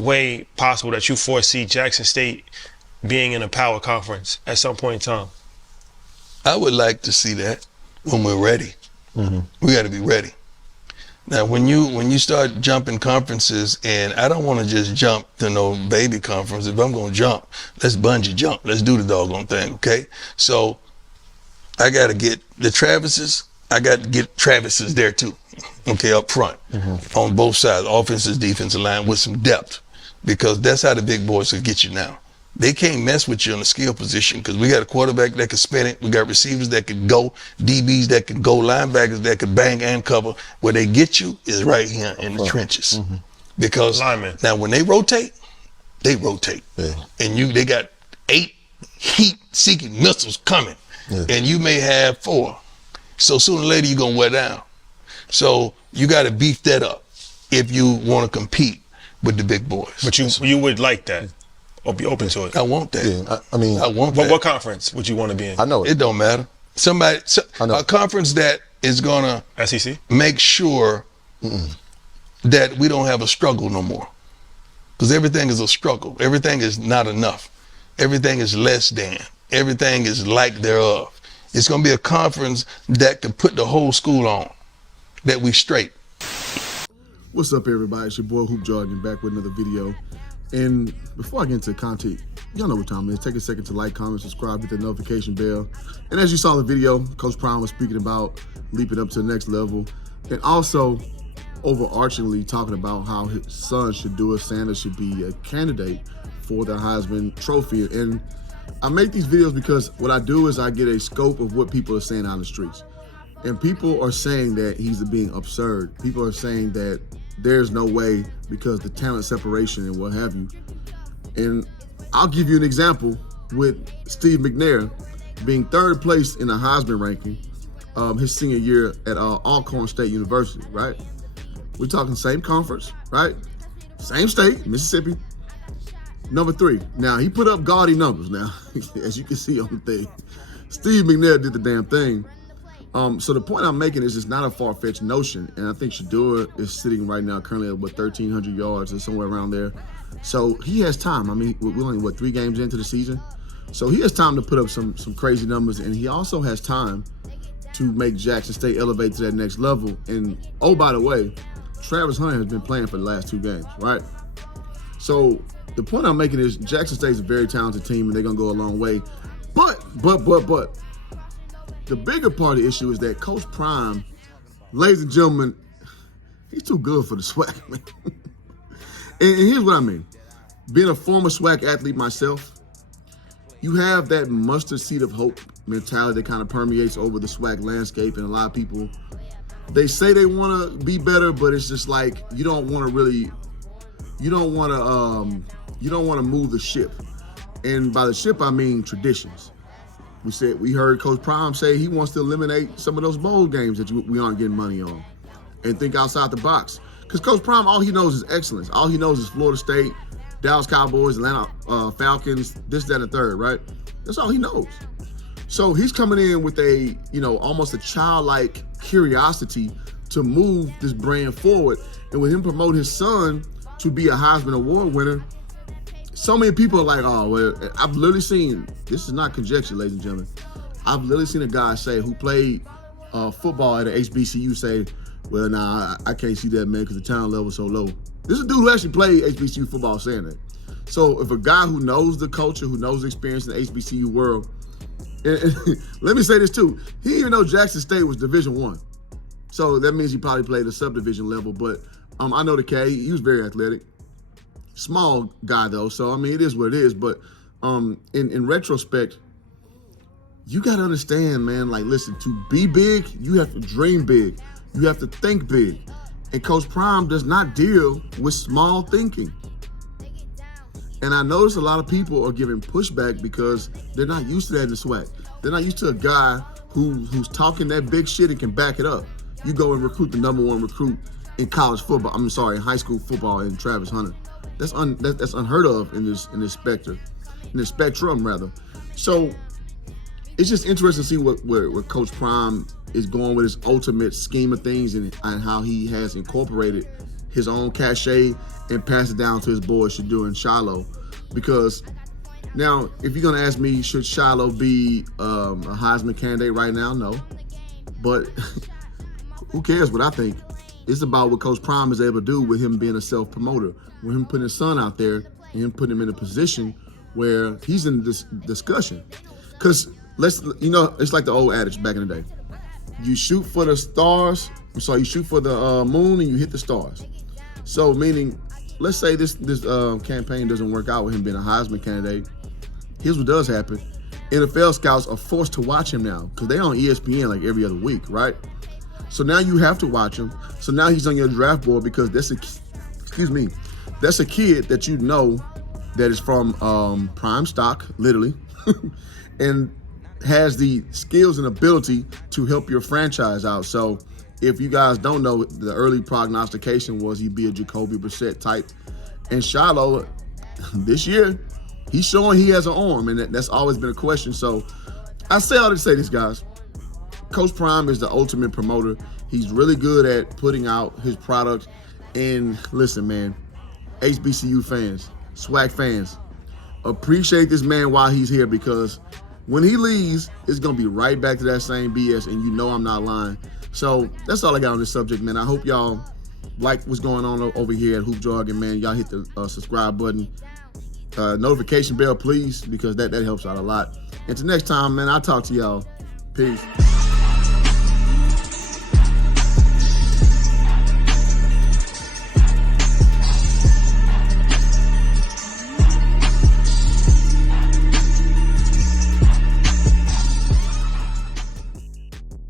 way possible that you foresee Jackson State being in a power conference at some point in time? I would like to see that when we're ready. We got to be ready. Now, when you start jumping conferences, and I don't want to just jump to no baby conference. If I'm going to jump, let's bungee jump. Let's do the doggone thing, okay? So I got to get the Travises. I got to get Travises there too, okay, up front, on both sides, offensive, defensive line, with some depth, because that's how the big boys will get you now. They can't mess with you on the skill position because we got a quarterback that can spin it. We got receivers that can go, DBs that can go, linebackers that can bang and cover. Where they get you is right here in the trenches. Because now when they rotate. Yeah. And they got 8 heat-seeking missiles coming, and you may have 4. So sooner or later you're going to wear down. So you got to beef that up if you want to compete with the big boys. But you would like that? Or be open to it? I want that. Yeah, I want that. What conference would you want to be in? I know it don't matter. A conference that is gonna SEC make sure that we don't have a struggle no more. Because everything is a struggle. Everything is not enough. Everything is less than. Everything is like thereof. It's gonna be a conference that can put the whole school on. That we straight. What's up, everybody? It's your boy Hoop Jargon back with another video. And before I get into content, y'all know what time it is. Take a second to like, comment, subscribe, hit the notification bell. And as you saw the video, Coach Prime was speaking about leaping up to the next level. And also, overarchingly talking about how his son, Shedeur Sanders, should be a candidate for the Heisman Trophy. And I make these videos because what I do is I get a scope of what people are saying out in the streets. And people are saying that he's being absurd. People are saying that there's no way because the talent separation and what have you. And I'll give you an example with Steve McNair being 3rd place in the Heisman ranking his senior year at Alcorn State University, right? We're talking same conference, right? Same state, Mississippi. Number 3. Now, he put up gaudy numbers now, as you can see on the thing. Steve McNair did the damn thing. So the point I'm making is it's not a far-fetched notion, and I think Shedeur is sitting right now currently at 1,300 yards or somewhere around there. So he has time. I mean, we're only 3 games into the season, so he has time to put up some crazy numbers, and he also has time to make Jackson State elevate to that next level. And oh, by the way, Travis Hunter has been playing for the last 2 games, right? So the point I'm making is Jackson State is a very talented team, and they're gonna go a long way. But. The bigger part of the issue is that Coach Prime, ladies and gentlemen, he's too good for the SWAC, man. and here's what I mean. Being a former SWAC athlete myself, you have that mustard seed of hope mentality that kind of permeates over the SWAC landscape, and a lot of people, they say they want to be better, but it's just like you don't want to move the ship. And by the ship, I mean traditions. We heard Coach Prime say he wants to eliminate some of those bowl games that we aren't getting money on and think outside the box. Because Coach Prime, all he knows is excellence. All he knows is Florida State, Dallas Cowboys, Atlanta Falcons, this, that, and the third, right? That's all he knows. So he's coming in with almost a childlike curiosity to move this brand forward. And with him promoting his son to be a Heisman Award winner, so many people are like, oh, well, I've literally seen, this is not conjecture, ladies and gentlemen. I've literally seen a guy who played football at an HBCU say, well, nah, I can't see that, man, because the talent level is so low. This is a dude who actually played HBCU football saying that. So if a guy who knows the culture, who knows the experience in the HBCU world, and let me say this too, he didn't even know Jackson State was Division I. So that means he probably played a subdivision level, but I know the K, he was very athletic. Small guy though, so I mean it is what it is. But in retrospect, you gotta understand, man. Like, listen, to be big, you have to dream big. You have to think big. And Coach Prime does not deal with small thinking. And I notice a lot of people are giving pushback because they're not used to that in the SWAC. They're not used to a guy who's talking that big shit and can back it up. You go and recruit the #1 recruit in college football. in high school football, in Travis Hunter. That's unheard of in this spectrum rather. So it's just interesting to see where Coach Prime is going with his ultimate scheme of things and how he has incorporated his own cachet and pass it down to his boys Shedeur and Shiloh. Because now, if you're gonna ask me, should Shiloh be a Heisman candidate right now? No, but who cares what I think? It's about what Coach Prime is able to do with him being a self-promoter, with him putting his son out there and him putting him in a position where he's in this discussion. Because it's like the old adage back in the day. You shoot for the stars, you shoot for the moon and you hit the stars. So meaning, let's say this campaign doesn't work out with him being a Heisman candidate. Here's what does happen. NFL scouts are forced to watch him now because they're on ESPN like every other week, right? So now you have to watch him. So now he's on your draft board because that's a kid that you know that is from prime stock, literally, and has the skills and ability to help your franchise out. So if you guys don't know, the early prognostication was he'd be a Jacoby Brissett type. And Shiloh, this year, he's showing he has an arm, and that's always been a question. So I say all to say this, guys. Coach Prime is the ultimate promoter. He's really good at putting out his product. And listen, man, HBCU fans, SWAC fans, appreciate this man while he's here, because when he leaves, it's going to be right back to that same BS, and you know I'm not lying. So that's all I got on this subject, man. I hope y'all like what's going on over here at Hoop Jargon, man. Y'all hit the subscribe button. Notification bell, please, because that helps out a lot. Until next time, man, I'll talk to y'all. Peace.